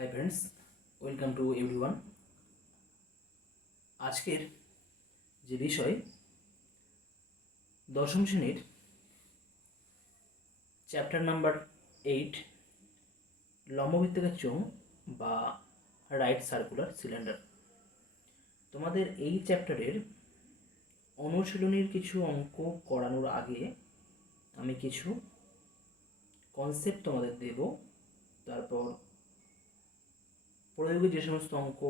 Hi friends, welcome to everyone. আজকের যে বিষয় দশম শ্রেণীর চ্যাপ্টার নাম্বার 8 লম্ববৃত্তাকার চোঙ বা রাইট সার্কুলার সিলিন্ডার। তোমাদের এই চ্যাপ্টারের অনুশীলনীর কিছু অঙ্ক করানোর আগে আমি কিছু কনসেপ্ট তোমাদের দেব, তারপর প্রয়োগে যে সমস্ত অঙ্ক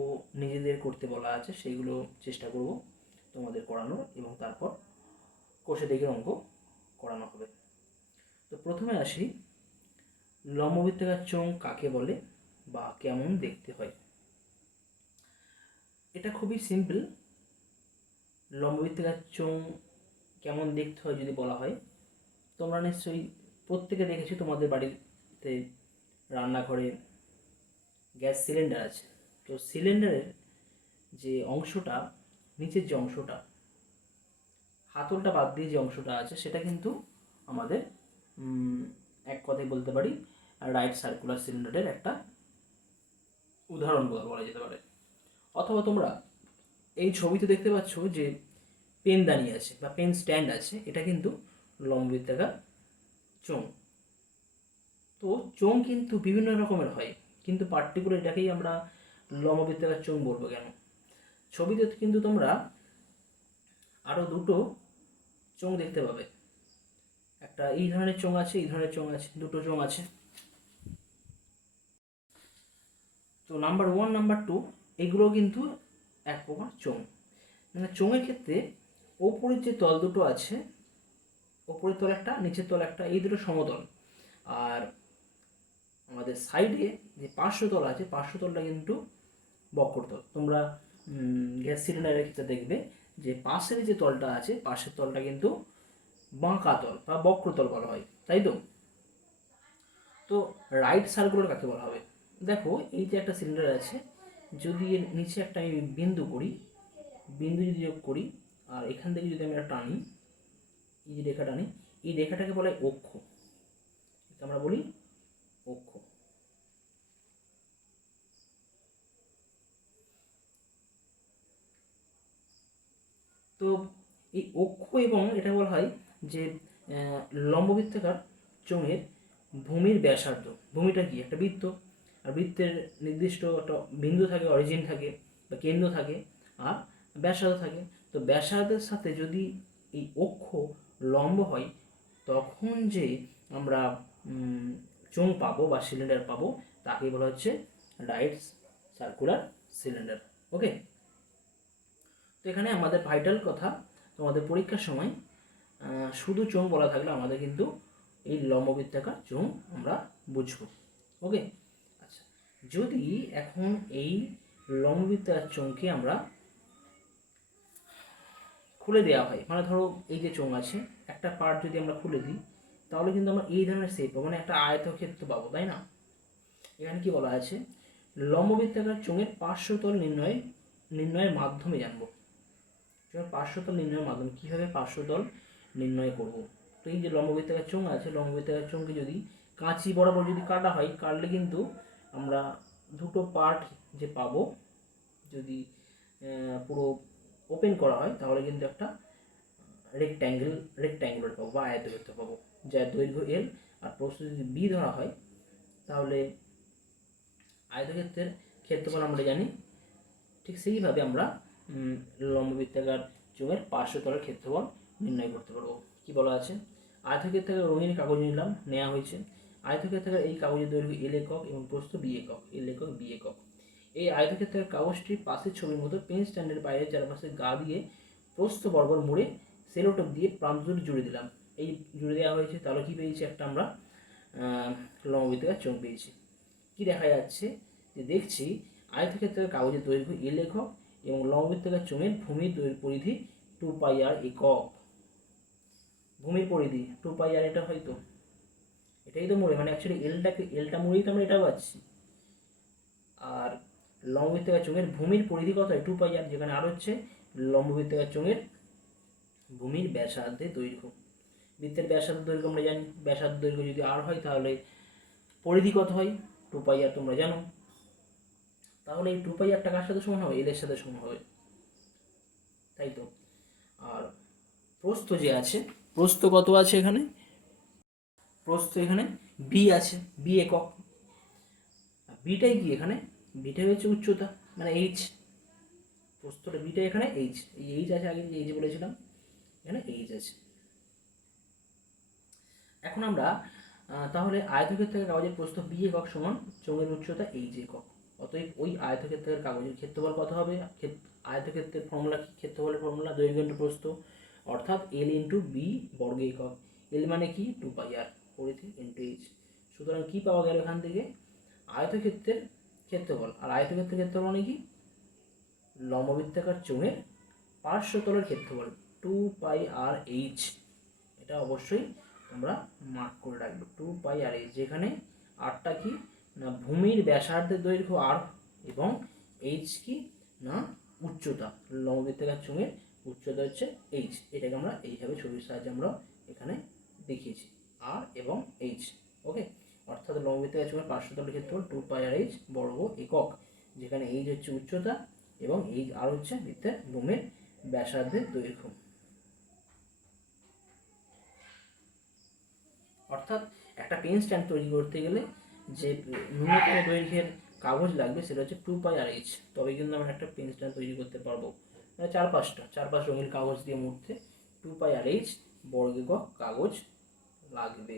নিজেদের করতে বলা আছে সেইগুলো চেষ্টা করব তোমাদের করানোর, এবং তারপর কোষে দেখে অঙ্ক করানো হবে। তো প্রথমে আসি, লম্ববৃত্তাকার চোঙ কাকে বলে বা কেমন দেখতে হয়। এটা খুবই সিম্পল। লম্ববৃত্তাকার চোঙ কেমন দেখতে হয় যদি বলা হয়, তোমরা নিশ্চয়ই প্রত্যেকে দেখেছো তোমাদের বাড়িতে রান্নাঘরে গ্যাস সিলিন্ডার আছে। তো সিলিন্ডারের যে অংশটা, নিচের যে অংশটা, হাতলটা বাদ দিয়ে যে অংশটা আছে, সেটা কিন্তু আমাদের এক কথায় বলতে পারি রাইট সার্কুলার সিলিন্ডারের একটা উদাহরণ বলা যেতে পারে। অথবা তোমরা এই ছবিতে দেখতে পাচ্ছ যে পেনদানি আছে বা পেন স্ট্যান্ড আছে, এটা কিন্তু লম্ববৃত্তাকার চোঙ। তো চোঙ কিন্তু বিভিন্ন রকমের হয়, কিন্তু পার্টিকুলার এটাকেই আমরা লম্ববৃত্তাকার চোঙ বলবো কেন। ছবিতে কিন্তু তোমরা আরও দুটো চোঙ দেখতে পাবে। একটা এই ধরনের চোঙ আছে, এই ধরনের চোঙ আছে, দুটো চোঙ আছে। তো নাম্বার 1, নাম্বার 2 এগুলো কিন্তু এক প্রকার চোঙ। মানে চোঙের ক্ষেত্রে ওপরের যে তল দুটো আছে, ওপরের তল একটা, নিচের তল একটা, এই দুটো সমতল। আর আমাদের সাইডে যে পার্শ্বতল আছে, পার্শ্বতলটা কিন্তু বক্রতল। তোমরা গ্যাস সিলিন্ডারের ক্ষেত্রে দেখবে যে পাশের যে তলটা আছে, পাশের তলটা কিন্তু বাঁকা তল বা বক্রতল বলা হয়, তাই তো। তো রাইট সার্কুলার কাকে বলা হবে? দেখো, এই যে একটা সিলিন্ডার আছে, যদি এর নিচে একটা আমি বিন্দু যদি যোগ করি, আর এখান থেকে যদি আমি একটা টানি, এই যে রেখা টানি, এই রেখাটাকে বলা হয় অক্ষ। আমরা বলি অক্ষ। তো এই অক্ষ, এবং এটা বলা হয় যে লম্ববৃত্তাকার চোঙের ভূমির ব্যাসার্ধ। ভূমিটা কি? একটা বৃত্ত, আর বৃত্তের নির্দিষ্ট একটা বিন্দু থাকে, অরিজিন থাকে বা কেন্দ্র থাকে, আর ব্যাসার্ধ থাকে। তো ব্যাসার্ধের সাথে যদি এই অক্ষ লম্ব হয়, তখন যে আমরা চোঙ পাবো বা সিলিন্ডার পাবো, তাকে বলা হচ্ছে রাইট সার্কুলার সিলিন্ডার। ওকে। তো এখানে আমাদের ভাইটাল কথা, তোমাদের পরীক্ষার সময় শুধু চোঙ বলা থাকলে আমাদের কিন্তু এই লম্ববৃত্তাকার চোঙ আমরা বুঝবো। ওকে। আচ্ছা, যদি এখন এই লম্ববৃত্তাকার চোঙকে আমরা খুলে দেওয়া হয়, মানে ধরো এই যে চোঙ আছে, একটা পার্ট যদি আমরা খুলে দিই, তাহলে কিন্তু আমরা এই ধরনের শেপ পাবো, মানে একটা আয়তক্ষেত্র পাবো, তাই না? এখানে কি বলা আছে? লম্ববৃত্তাকার চোঙের পার্শ্বতল নির্ণয়ের মাধ্যমে জানবো। পার্শ্বতল নির্ণয়ের মাধ্যমে কীভাবে পার্শ্বতল নির্ণয় করব। তো এই যে লম্ববৃত্তাকার চোঙ আছে, লম্ববৃত্তাকার চোঙকে যদি কাঁচি বরাবর যদি কাটা হয়, কাটলে কিন্তু আমরা দুটো পার্ট যে পাবো, যদি পুরো ওপেন করা হয়, তাহলে কিন্তু একটা রেক্ট্যাঙ্গুলার পাবো বা আয়তক্ষেত্র পাবো, যার দৈর্ঘ্য এল আর প্রস্থ যদি বি ধরা হয়, তাহলে আয়তক্ষেত্রের ক্ষেত্রফল আমরা জানি। ঠিক সেইভাবে আমরা লম্ববৃত্তাকার চোঙের পার্শ্বতলের ক্ষেত্রফল নির্ণয় করতে পারবো। কি বলা আছে? আয়তক্ষেত্রাকার রঙিন কাগজ নেওয়া হয়েছে। আয়তক্ষেত্রাকার এই কাগজের দৈর্ঘ্য এল একক এবং প্রস্থ বি একক, এল একক বি একক। এই আয়তক্ষেত্রাকার কাগজটির পাশের ছবির মতো পেন স্ট্যান্ডের বাইরে চারপাশে গা দিয়ে প্রস্থ বরাবর মুড়ে সেলোটেপ দিয়ে প্রান্ত দুটি জুড়ে দিলাম। এই জুড়ে দেওয়া হয়েছে, তাহলে কি পেয়েছি? একটা আমরা লম্ববৃত্তাকার চোঙ পেয়েছি। কি দেখা যাচ্ছে? যে দেখছি আয়তক্ষেত্রাকার কাগজের দৈর্ঘ্য এল একক এবং লম্ববৃত্তাকার চোঙের ভূমির পরিধি 2πr একক। ভূমির পরিধি 2πr, এটা হয়তো এটাই তো মুড়ে, মানে অ্যাকচুয়ালি এলটা মুড়েই তো আমরা এটা পাচ্ছি। আর লম্ববৃত্তাকার চোঙের ভূমির পরিধি কত হয়? 2πr, যেখানে আর হচ্ছে লম্ববৃত্তাকার চোঙের ভূমির ব্যাসার্ধের দৈর্ঘ্য। বৃত্তের ব্যাসার্ধ দৈর্ঘ্য আমরা জানি, ব্যাসার্ধ দৈর্ঘ্য যদি আর হয়, তাহলে পরিধি কত হয়? 2πr, তোমরা জানো। তাহলে এই 2πr কার সাথে সমান হবে? এল এর সাথে সমান হবে, তাই তো। আর প্রস্থ যে আছে, প্রস্থ কত আছে এখানে? প্রস্থ এখানে বি আছে, বি একক। বিটাই কি এখানে? বিটাই হচ্ছে উচ্চতা, মানে এইচ। প্রস্থটা বিটাই এখানে এইচ, এই এইচ আছে, আগে যে এইচ বলেছিলাম, এখানে এইচ আছে। এখন আমরা তাহলে আয়তক্ষেত্রের কাগজের প্রস্থ বি একক সমান চোঙের উচ্চতা এইচ একক। অতএব ওই আয়তক্ষেত্রের কাগজের ক্ষেত্রফল কত হবে? আয়তক্ষেত্রের ফর্মুলা কি? ক্ষেত্রফলের ফর্মুলা দৈর্ঘ্য ইন্টু প্রস্থ, অর্থাৎ এল ইন্টু বি বর্গ একক। এল মানে কি? 2πr, পরিধি ইন্টু এইচ। সুতরাং কি পাওয়া গেল এখান থেকে? আয়তক্ষেত্রের ক্ষেত্রফল। আর আয়তক্ষেত্রের ক্ষেত্রফল মানে কি? লম্ববৃত্তাকার চোঙের পার্শ্বতলের ক্ষেত্রফল 2πr/h। এটা অবশ্যই তোমরা মার্ক করে রাখবে, 2πr/h, যেখানে আরটা কি না ভূমির ব্যাসার্ধের দৈর্ঘ্য আর, এবং এইচ কি না উচ্চতা, লম্ববৃত্তাকার চোঙের উচ্চতা হচ্ছে এইচ। এটাকে আমরা এইভাবে ছবির সাহায্যে আমরা এখানে দেখিয়েছি, আর এবং এইচ। ওকে, অর্থাৎ লম্ববৃত্তাকার চোঙের পার্শ্বতলের ক্ষেত্রফল 2πr/h বর্গ একক, যেখানে এইচ হচ্ছে উচ্চতা এবং এই আর হচ্ছে বৃত্তের ভূমির ব্যাসার্ধের দৈর্ঘ্য। অর্থাৎ একটা পেন স্ট্যান্ড তৈরি করতে গেলে যে ন্যূনতম দৈর্ঘ্যের কাগজ লাগবে সেটা হচ্ছে 2πr/h, তবে কিন্তু আমরা একটা পেন স্ট্যান্ড তৈরি করতে পারবো। মানে চার পাঁচ রঙিন কাগজ দিয়ে মুড়তে 2πr/h বর্গ একক কাগজ লাগবে।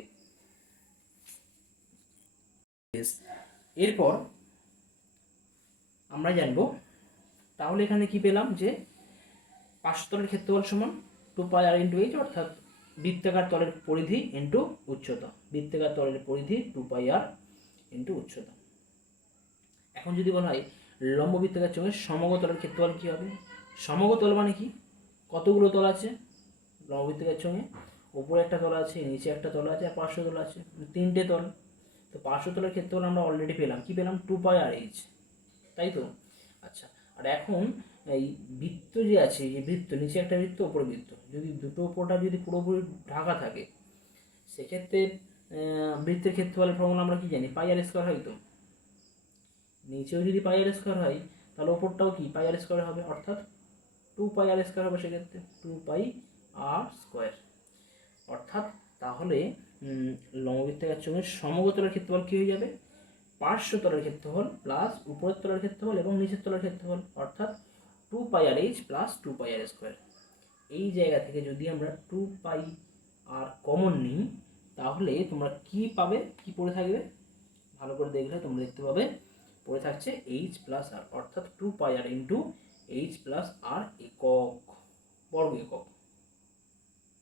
এরপর আমরা জানবো, তাহলে এখানে কি পেলাম? যে পার্শ্বতলের ক্ষেত্রফল সমান 2πr × h, অর্থাৎ বৃত্তাকার তলের পরিধি ইন্টু উচ্চতা। বৃত্তাকার তলের পরিধি 2πr ইন্টু উচ্চতা। এখন যদি বলা হয় লম্ব বৃত্তাকার চোঙের সমগ্র তলের ক্ষেত্রফল কী হবে? সমগ্র তল মানে কি? কতগুলো তল আছে লম্ব বৃত্তাকার চোঙে? উপরে একটা তল আছে, নিচে একটা তল আছে, আর পার্শ্ব তল আছে, 3টে তল। তো পার্শ্বতলের ক্ষেত্রফল আমরা অলরেডি পেলাম, কি পেলাম? 2πr/h, তাই তো। আচ্ছা, আর এখন এই বৃত্ত যে আছে, এই বৃত্ত, নিচে একটা বৃত্ত, উপরে বৃত্ত, যদি দুটো উপরটা যদি পুরোপুরি ঢাকা থাকে, সেক্ষেত্রে বৃত্তের ক্ষেত্রফলের ফর্মুলা আমরা কি জানি? πr² হয়। তো নিচেও যদি πr² হয়, তাহলে ওপরটাও কি πr² হবে, অর্থাৎ 2πr² হবে সেক্ষেত্রে, 2πr²। অর্থাৎ তাহলে লম্ববৃত্তাকার চোঙের সমগ্র তলের ক্ষেত্রফল কী হয়ে যাবে? পার্শ্বতলের ক্ষেত্রফল প্লাস উপরের তলের ক্ষেত্রফল এবং নিচের তলের ক্ষেত্রফল, অর্থাৎ 2πr/h প্লাস 2πr²। এই জায়গা থেকে যদি আমরা 2πr কমন নিই, তাহলে তোমরা কি পাবে? কি পড়ে থাকবে? ভালো করে দেখলে তোমরা দেখতে পাবে পড়ে থাকছে h প্লাস r, অর্থাৎ 2πr into h plus r একক, বর্গ একক,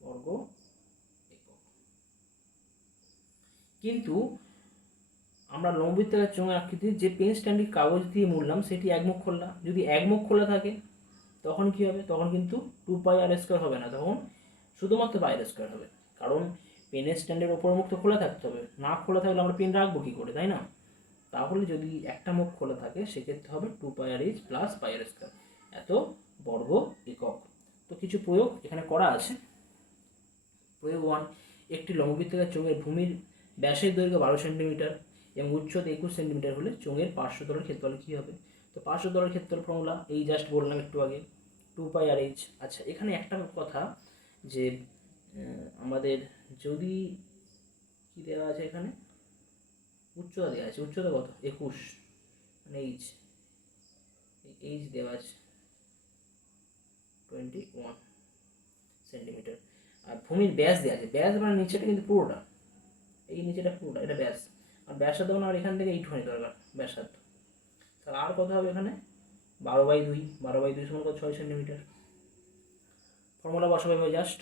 বর্গ একক। কিন্তু আমরা লম্ববৃত্তাকার চোঙের আকৃতির যে পেন স্ট্যান্ডের কাগজ দিয়ে মুড়লাম সেটি একমুখ খোলা। যদি একমুখ খোলা থাকে তখন কি হবে? তখন কিন্তু 2πr² হবে না, তখন শুধুমাত্র πr² হবে। কারণ পেনের স্ট্যান্ডের ওপর মুখ তো খোলা থাকতে হবে, না খোলা থাকলে আমরা পেন রাখবো কী করে, তাই না? তাহলে যদি একটা মুখ খোলা থাকে সেক্ষেত্রে হবে 2πr/h প্লাস πr², এত বর্গ একক। তো কিছু প্রয়োগ এখানে করা আছে। প্রয়োগ 1, একটি লম্ববৃত্তাকার চোঙের ভূমির ব্যাসের দৈর্ঘ্য 12 সেন্টিমিটার এবং উচ্চতা 21 সেন্টিমিটার হলে চোঙের পার্শ্বতলের ক্ষেত্রফল কী হবে? তো পার্শ্বতলের ক্ষেত্রফল ফর্মুলা এই জাস্ট বললাম একটু আগে, 2πr/h। আচ্ছা, এখানে একটা কথা, যে আমাদের যদি কি দেওয়া আছে এখানে, উচ্চতা দেওয়া আছে, উচ্চতা কত? 21, মানে এইচ দেওয়া আছে 21 সেন্টিমিটার। আর ভূমির ব্যাস দেওয়া আছে, ব্যাস মানে নিচেটা কিন্তু পুরোটা, এই নিচেটা পুরোটা, এটা ব্যাস। আর ব্যাসার্ধ মানে এখান থেকে এইটুখানি দরকার ব্যাসার্ধ। তাহলে আর কত হবে এখানে? 12/2, 12/2 সমান কত? 6 সেন্টিমিটার। ফর্মুলা বসাবে জাস্ট,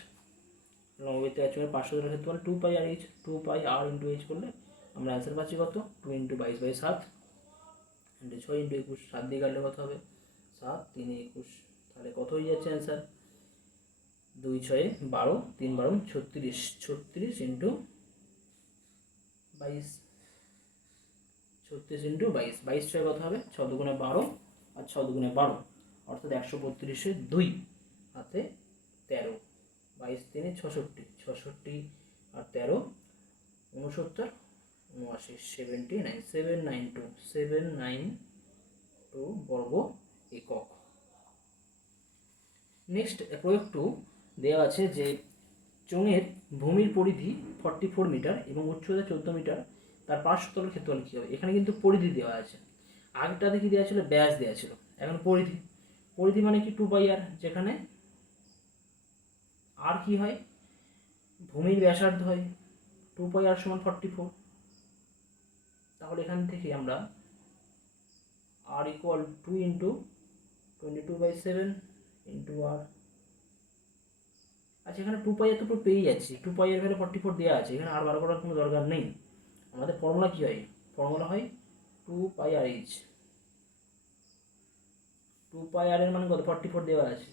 লম্ববৃত্তাকার চোঙের পার্শ্বতলের ক্ষেত্রফল 2πr/h, 2πr × h করলে আমরা অ্যান্সার পাচ্ছি কত? 2 × 22/7 ইন্টু 6 × 21, 7 দিয়ে কাটলে কত হবে? 7 3 21। তাহলে কত হয়ে যাচ্ছে অ্যান্সার? 2 6 12, 3 12 36, 36 ইন্টু 22, 36 ইন্টু 22, 22 ছয় কত হবে? 6 দুগুণে 12 আর 6 দুগুণে 12, অর্থাৎ 132 2 হাতে 13, 22 3 66, 66 আর 13 69, 79, 792, 792 বর্গ একক। নেক্সট প্রয়োগ 2 দেওয়া আছে যে চোঙের ভূমির পরিধি 44 মিটার এবং উচ্চতা 14 মিটার, তার পার্শ্বতলের ক্ষেত্রফল কী হবে। এখানে কিন্তু পরিধি দেওয়া আছে, আগেরটাতে কি দেওয়া ছিল, ব্যাস দেওয়া ছিল, এখন পরিধি। পরিধি মানে কি 2πr, যেখানে আর কি হয়, ভূমির ব্যাসার্ধ হয়, 2πr সমান 44। তাহলে এখান থেকে আমরা r ইকুয়াল 2 ইন্টু 22/7 ইন্টু আর। আচ্ছা, এখানে 2πr তো পুরো পেয়ে যাচ্ছি, 2πr ভ্যালু 44 দেওয়া আছে, এখানে আর বার করার কোনো দরকার নেই। আমাদের ফর্মুলা কী হয়, ফর্মুলা হয় 2πrh। 2πr এর মান কত, 44 দেওয়া আছে,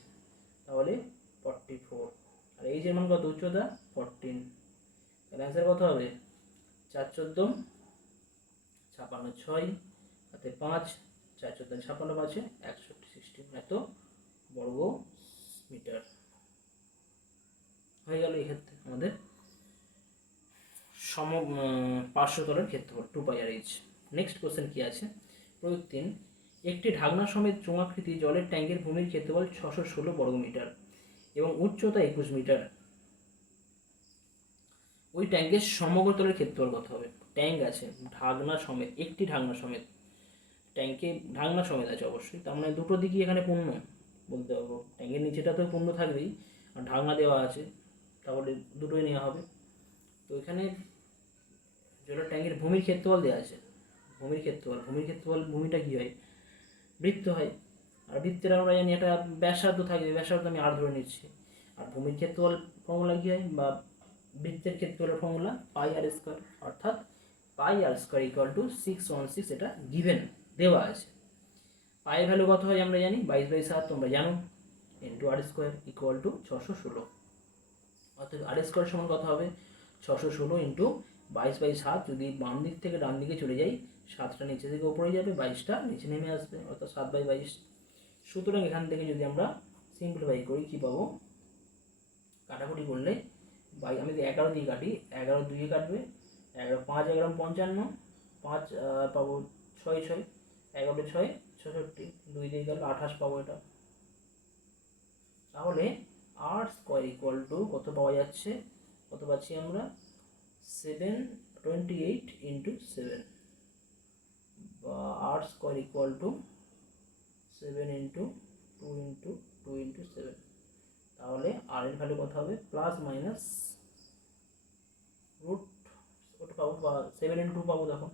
তাহলে 44। আর এইচ এর মান কত, উচ্চতা 14। তাহলে অ্যান্সার কত হবে, 4 14 56, 6 হাতে 5, 4 14 56, 5 61, 16 এত বর্গ মিটার হয়ে গেল এই ক্ষেত্রে আমাদের পার্শ্বতলের ক্ষেত্রফল 2πrh। নেক্সট কোশ্চেন কি আছে, প্রয়োগ 3, একটি ঢাকনা সমেত চোঙাকৃতি জলের ট্যাঙ্কের ভূমির ক্ষেত্রফল 616 বর্গমিটার এবং উচ্চতা 21 মিটার। ওই ট্যাঙ্কের সমগ্র তলের ক্ষেত্রফল কত হবে। ট্যাঙ্ক আছে ঢাকনা সমেত, একটি ঢাকনা সমেত, ট্যাঙ্কে ঢাকনা সমেত আছে অবশ্যই, তার মানে দুটো দিকই এখানে পূর্ণ বলতে পারবো, ট্যাঙ্কের নিচেটা তো পূর্ণ থাকবেই, আর ঢাকনা দেওয়া আছে, তাহলে দুটোই নেওয়া হবে। তো এখানে জলের ট্যাঙ্কের ভূমির ক্ষেত্রফল দেওয়া আছে, ভূমিটা কী হয়, বৃত্ত হয়, আর বৃত্তের আমরা জানি একটা ব্যাসার্ধ থাকবে, ব্যাসার্ধ আমি আর ধরে নিচ্ছি। আর ভূমির ক্ষেত্রফল ফর্মুলা কী হয়, বা বৃত্তের ক্ষেত্রফলের ফর্মুলা πr², অর্থাৎ πr² ইকুয়াল টু 616, এটা গিভেন দেওয়া আছে। পায়ের ভ্যালু কত হয় আমরা জানি, 22/7 তোমরা জানো, ইন্টু r² ইকুয়াল টু 616। অর্থাৎ r² সমান কত হবে, 616 ইন্টু 22/7। যদি বাম দিক থেকে ডান দিকে চলে যাই, 7টা নিচে থেকে উপরে যাবে, 22টা নিচে নেমে আসবে, অর্থাৎ 7/22। সুতরাং এখান থেকে যদি আমরা সিম্পলিফাই করি কি পাবো, কাটাকুটি করলে আমি যদি 11 দিয়ে কাটি, 11 2 কাটবে, 11 5 11 55, 5 পাবো 6 6, 11 6 66, 2 দিয়ে গেল 28 পাবো এটা। তাহলে r² ইকুয়াল টু কত পাওয়া যাচ্ছে, কত পাচ্ছি আমরা, 728 ইন্টু 7, বা r² equal to 7 into 2 into 2 into 7। তাহলে আর এর ভ্যালু কত হবে, প্লাস মাইনাস রুট ওটা পাবো, বা 7 ইন্টু 2 পাবো তখন,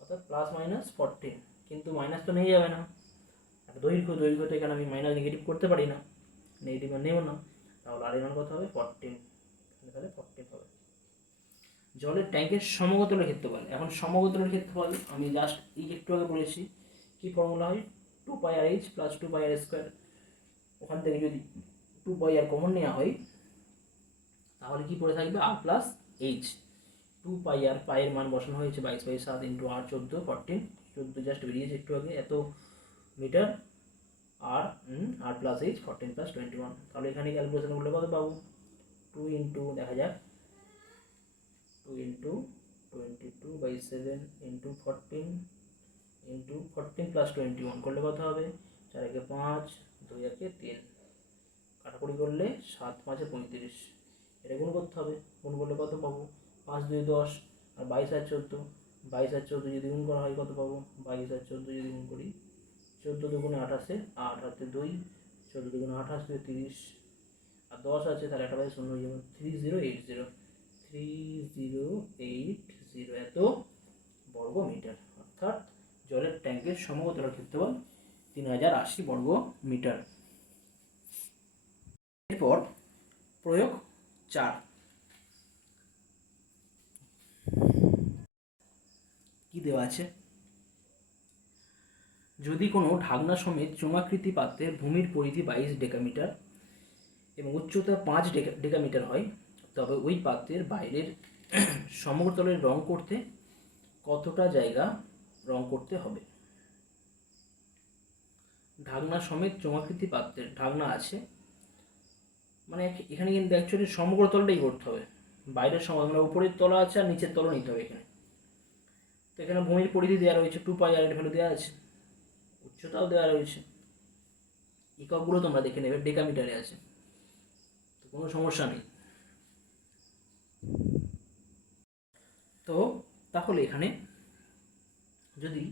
অর্থাৎ প্লাস মাইনাস 14। কিন্তু মাইনাস তো নিয়ে যাবে না, একটা দৈর্ঘ্য তো এখানে আমি মাইনাস নেগেটিভ করতে পারি না, নেগেটিভ নেব না, তাহলে আর এর মান কত হবে 14, তাহলে 14 হবে। জলের ট্যাঙ্কের সমগতলের ক্ষেত্রফল, এখন সমগতলের ক্ষেত্রফল আমি জাস্ট একটু আগে বলেছি, কি ফর্মুলা হয়, 2πrh প্লাস 2πr²। ওখান থেকে যদি 2πr কমন নেওয়া হয়, তাহলে কি পড়ে থাকবে, r প্লাস h। 2πr, পায়ের মান বসানো হয়েছে 22/7 ইন্টু r 14, 14 জাস্ট বেরিয়েছে একটু আগে, এত মিটার, আর প্লাস h 14 প্লাস 21। তাহলে এখানে ক্যালকুলেশন করলে কত পাবো, 2 ইন্টু দেখা যাক, 2 ইন্টু 22/7 ইন্টু 14 ইন্টু 14 প্লাস 21 করলে কত হবে, 4 একে 5, 2 একে 3, কাটাকুটি করলে 7 5 35, এটা গুণ করতে হবে, গুণ করলে কত পাবো, 5 2 10, আর 22 আর 14, 22 আর 14 যদি গুণ করা হয় কত পাবো, 22 আর 14 যদি গুণ করি, 14 দুগুণে 28, 8 হাতে 2, 14 দুগুণে 28 2 30, আর 10 আছে, তাহলে একটা বাজে 0 হয়ে যাবে, 3080 এত বর্গ মিটার। অর্থাৎ জলের ট্যাঙ্কের সমগতলের ক্ষেত্রফল 3080 বর্গ মিটার। এরপর প্রয়োগ 4, কি দেওয়া আছে, যদি কোনো ঢাকনা সমেত চোঙাকৃতি পাত্রের ভূমির পরিধি 22 ডেকামিটার এবং উচ্চতা 5 ডেকামিটার হয়, তবে ওই পাত্রের বাইরের সমগ্রতলের রং করতে কতটা জায়গা রং করতে হবে। ঢাকনা সমেত চোঙাকৃতি পাত্রের, ঢাকনা আছে মানে এখানে কিন্তু অ্যাকচুয়ালি সমগ্রতলটাই করতে হবে, বাইরের মানে উপরের তলা আছে আর নিচের তলও নিতে হবে এখানে। তো এখানে ভূমির পরিধি দেওয়া রয়েছে, 2πr এর ভ্যালু দেওয়া আছে, উচ্চতাও দেওয়া রয়েছে। এককগুলো তোমরা দেখে নেবে, ডেকামিটারে আছে, তো কোনো সমস্যা নেই। তো তাহলে এখানে যদি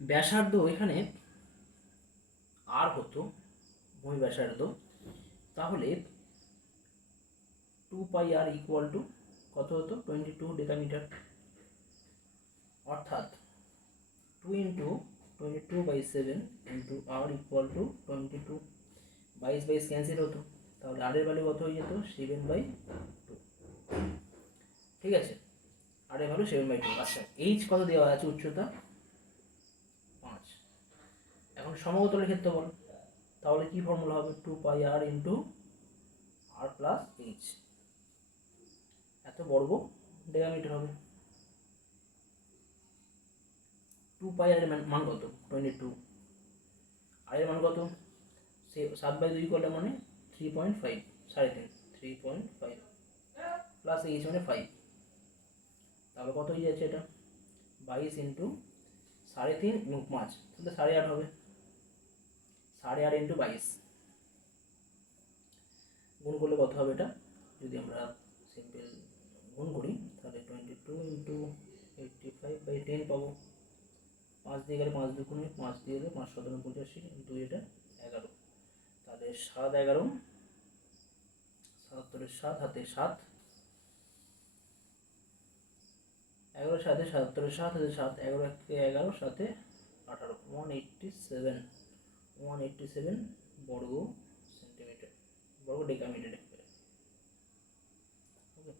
ব্যাসার্ধ এখানে আর হতো, ভূমি ব্যাসার্ধ, তাহলে 2πr ইকুয়াল টু কত হতো, 22 ডেকামিটার, অর্থাৎ 2 into 22/7 into R equal to 22, 22 cancel হতো, তাহলে আর এর ভ্যালু কত হয়ে যেত, 7/2। ঠিক আছে, আর এর ভ্যালু 7/2। আচ্ছা, এইচ কত দেওয়া আছে, উচ্চতা 5। এখন সমতলের ক্ষেত্রফল, তাহলে কি ফর্মুলা হবে, 2πr ইন্টু আর প্লাস এইচ, এত বর্গ ডেকামিটার হবে। 2πr এর মান কত, 22, আর এর মান কত, 7/2 করলে মানে 3.5, 3.5 প্লাস এইচ মানে 5, তাহলে কত হয়ে যাচ্ছে এটা, 22 ইন্টু 3.5 এবং 5, তাহলে 8.5 হবে, 8.5 ইন্টু 22 গুণ করলে কত হবে এটা, যদি আমরা সিম্পল গুণ করি তাহলে 22 ইন্টু 85/10 পাবো। 5 দিয়ে গেলে 5 দুগুণে 5 দিয়ে গেলে 5 7 85, 2 এটা 11, তাহলে 7 11 77 7 হাতে 7, 11 7 77 7 হাতে 7, 11 11 7 18, 187 বর্গ সেন্টিমিটার, বর্গ ডেকামিটার। ওকে,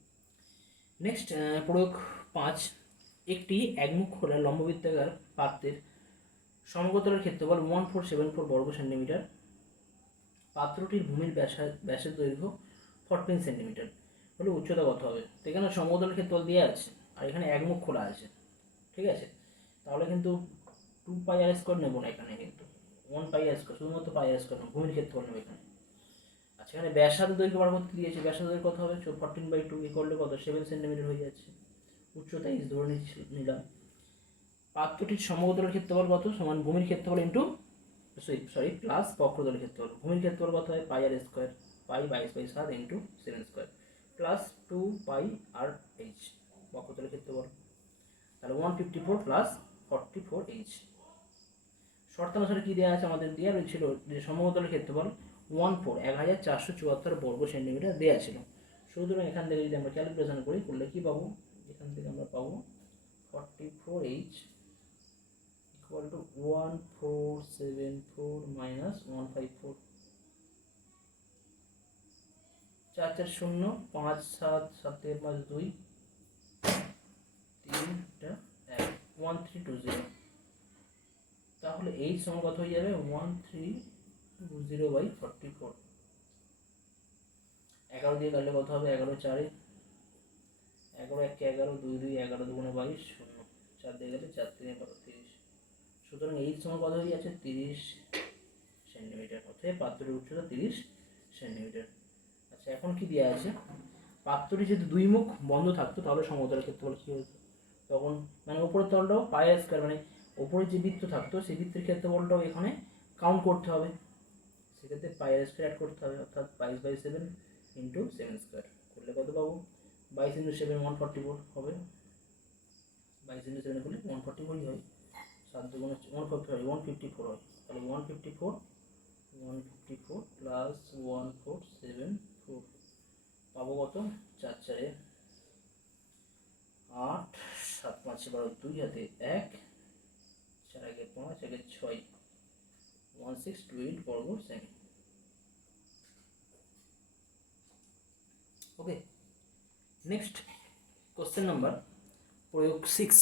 নেক্সট প্রয়োগ 5, একটি একমুখ খোলা লম্ববৃত্তাকার পাত্রের সমগতলের ক্ষেত্রফল 1474 বর্গ সেন্টিমিটার, পাত্রটির ভূমির ব্যাসের দৈর্ঘ্য 14 সেন্টিমিটার হলে উচ্চতা কত হবে। তো এখানে সমতলের ক্ষেত্রফল দেওয়া আছে আর এখানে একমুখ খোলা আছে, ঠিক আছে, তাহলে কিন্তু 2πr² নেবো না, এখানে কিন্তু 1πr², শুধুমাত্র πr² নেবো, ভূমির ক্ষেত্রফল নেবো এখানে। আচ্ছা, এখানে ব্যাসার্ধ দৈর্ঘ্য বার করতে দিয়েছে, ব্যাসার্ধ দৈর্ঘ্য কত হবে, 14/2 এ করলে কত, 7 সেন্টিমিটার হয়ে যাচ্ছে, উচ্চতা ইস ধরে নিলাম। পাত্রটির সমতলের ক্ষেত্রফল কত, সমান ভূমির ক্ষেত্রফল ইন্টু প্লাস বক্রতলের ক্ষেত্রফল, ভূমির ক্ষেত্রফল কত হয়, πr², পাই 22/7 ইন্টু 7² প্লাস 2πrh, বক্রতলের ক্ষেত্রফল, তাহলে 154 প্লাস 44h। শর্তানুসারে কি দেওয়া আছে, আমাদের দেওয়া রয়েছিল যে সমতলের ক্ষেত্রফল 1474 বর্গ সেন্টিমিটার দেওয়া ছিল। সুতরাং এখান থেকে যদি আমরা ক্যালকুলেশন করি, করলে কি পাবো, এখান থেকে আমরা পাবো 44h ইকুয়াল টু 1474 মাইনাস 154, 4 4 0 5 7 7 5 2 3টা 1320, তাহলে এই সমান কত হয়ে যাবে, 1320/44, 11 দিয়ে কাটলে কত হবে, 11 4 11 1 11 2 2 11 2 22 0, 4 দিয়ে গেলে 4 3 12 30, সুতরাং এই সমান কত হয়ে যাচ্ছে, 30 সেন্টিমিটার, অর্থাৎ পাত্রের উচ্চতা 30 সেন্টিমিটার। আচ্ছা, এখন কি দেওয়া আছে, পাত্রটি যদি দুই মুখ বন্ধ থাকতো তাহলে সমতলের ক্ষেত্রফল কি হতো, তখন মানে উপরের তলটাও πr², মানে উপরে যে বৃত্ত থাকতো সেই বৃত্তের ক্ষেত্রফলটাও এখানে কাউন্ট করতে হবে, সেক্ষেত্রে πr² অ্যাড করতে হবে, অর্থাৎ 22/7 ইন্টু 7² করলে কত পাবো, 22 ইন্টু 7 144 হবে, 22 ইন্টু 7 করলে 144 হয়, 7 দুগুণে 154 হয়, তাহলে 154 প্লাস 1474 পাবো কত, 4 4 8 7 5 12 2 হাতে 1 4 আগে 5 আগে 6 1628 বর্গ সেমি। ওকে, নেক্সট কোশ্চেন নাম্বার প্রয়োগ 6,